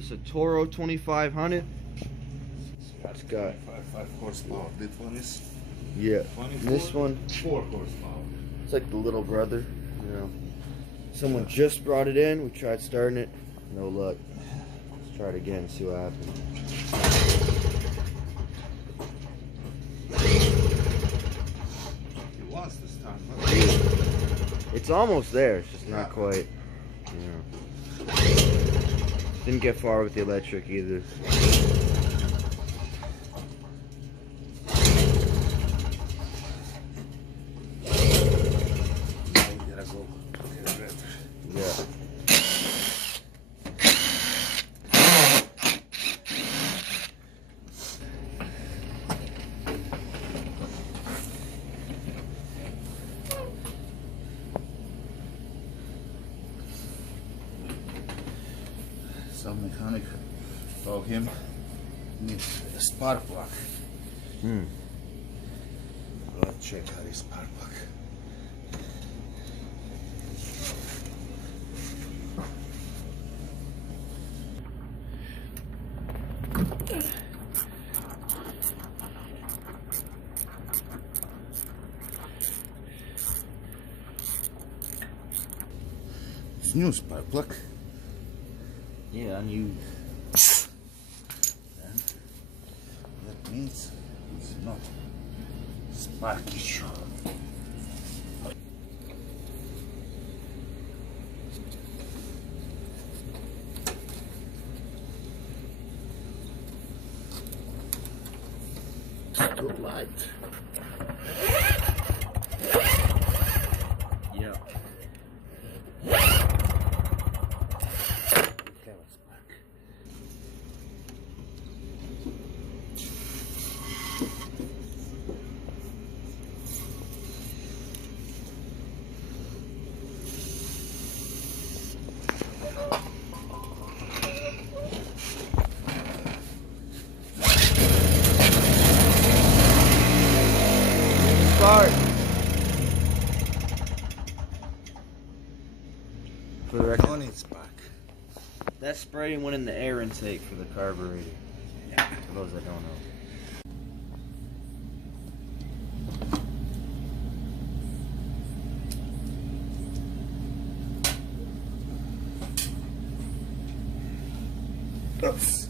This is a Toro 2500. It's got 5 horsepower. This one is 24. This one 4 horsepower. it's like the little brother. You know, someone just brought it in. We tried starting it, no luck. Let's try it again. See what happens. It wants to start. Huh? It's almost there. It's just not quite. You know. Didn't get far with the electric either. Yeah. Some mechanic told him needs a spark plug. Let's check how is spark plug. It's new spark plug. Yeah, unused. And that means it's not spark issue. Good light. Yeah. Have a spark. Start. For the record, No need spark. that spray went in the air intake for the carburetor. Yeah. For those that don't know. Oops.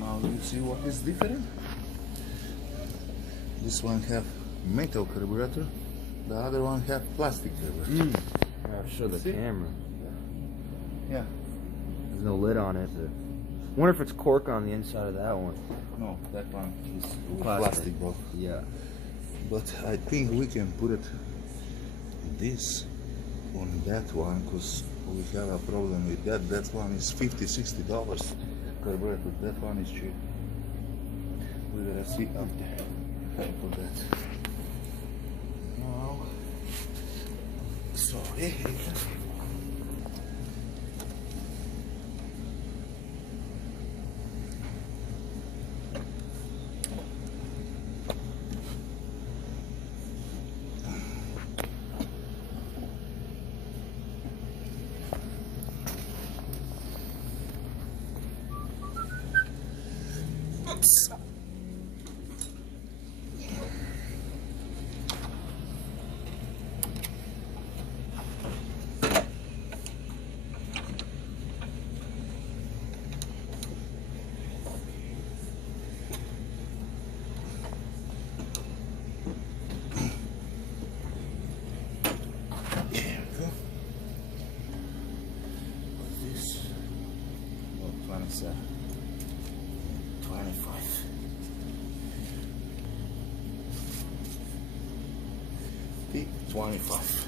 Now you see what is different? This one have metal carburetor, the other one have plastic carburetor. I'll show the See? camera. Yeah. There's no lid on it. But wonder if it's cork on the inside of that one. No, that one is Plastic. plastic bro. Yeah. But I think we can put it this on that one because we have a problem with that. That one is $50-$60 carburetor. That one is cheap. We gotta see up there for that. Now, sorry. Oops. There we go. This, what one is that? 25. P25.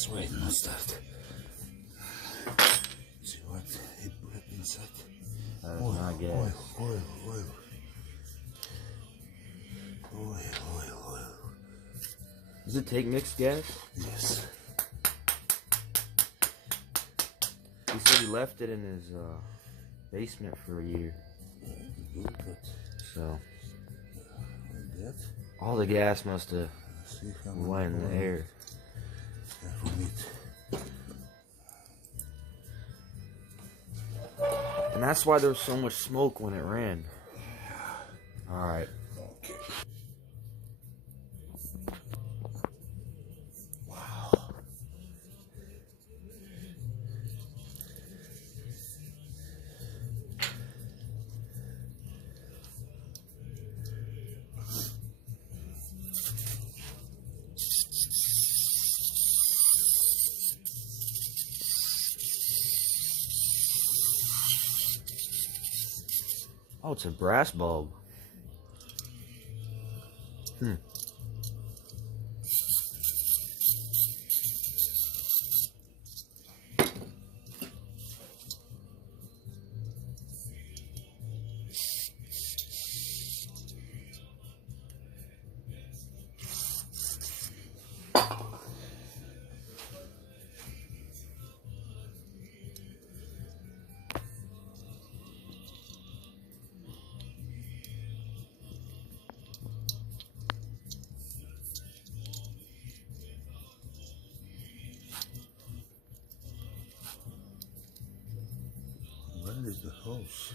Let's wait, not start. See what he put inside? That's not gas. Oil. Does it take mixed gas? Yes. He said he left it in his basement for a year. Good, but So like that. all the gas must have See how much went in the oil air. we need. And that's why there was so much smoke when it ran. Alright. Okay. Wow. Oh, it's a brass bulb. Where is the hose?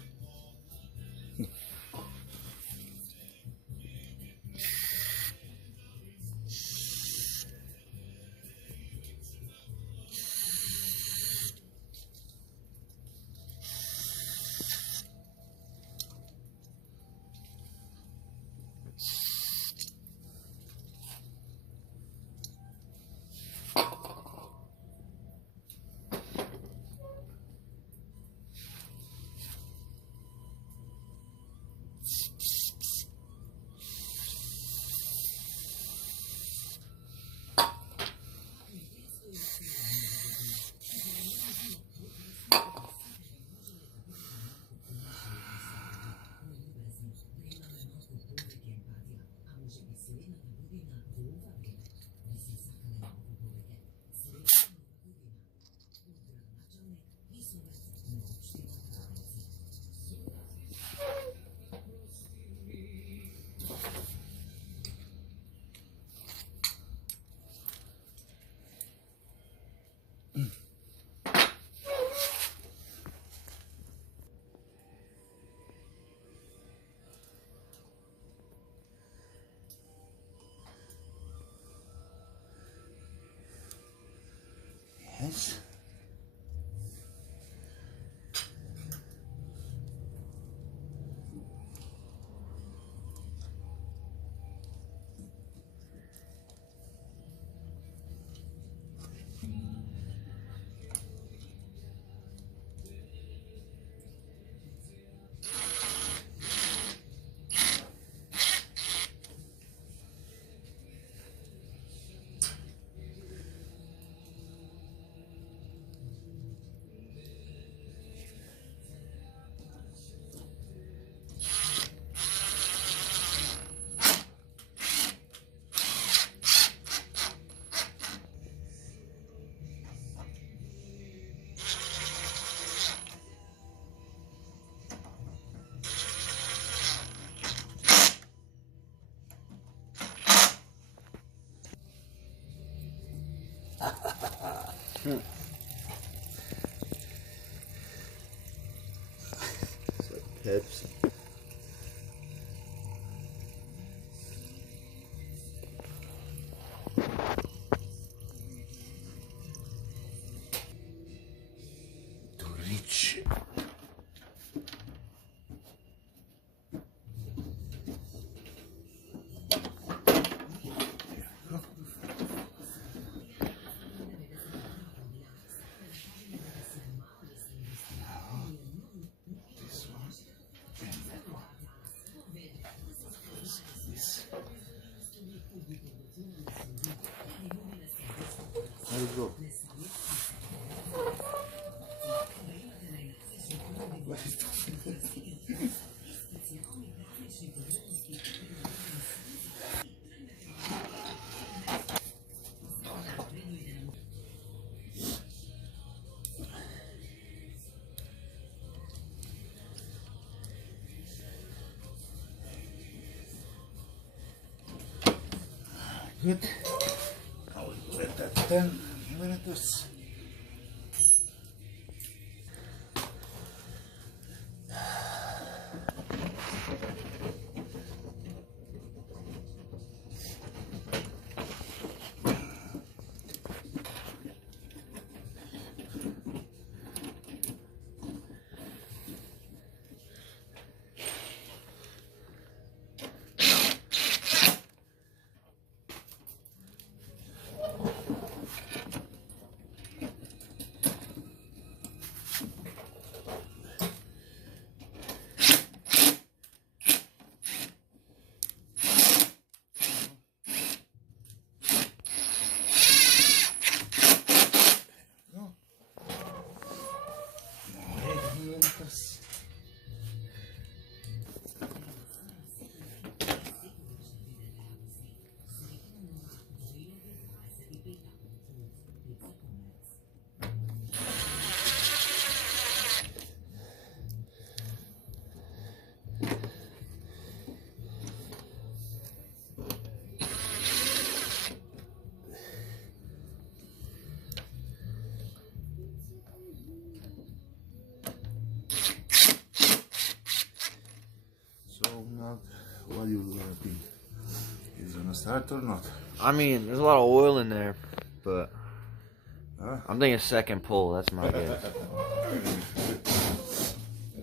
Yes. It's like Pepsi. To reach. let's go. Good. Now we let that 10 minutes. So now, what do you think? Is it gonna start or not? I mean, there's a lot of oil in there, but Huh? I'm thinking second pull. That's my guess.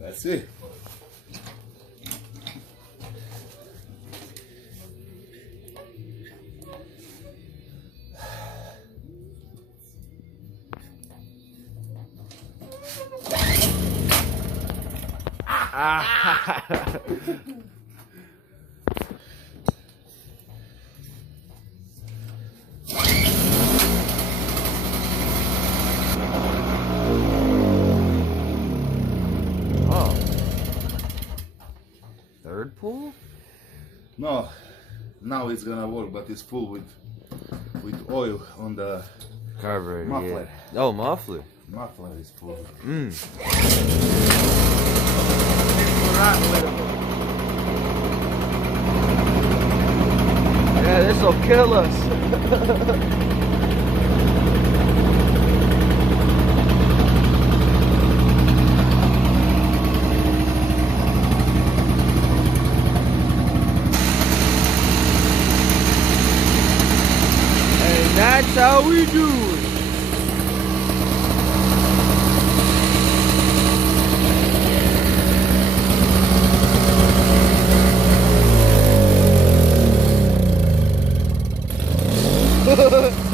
Let's see. Oh. Third pull? No, now it's gonna work, but it's full with oil on the Carburetor. Muffler. Yeah. Oh, muffler. muffler is full. Yeah, this will kill us. And that's how we do it. Ha ha ha.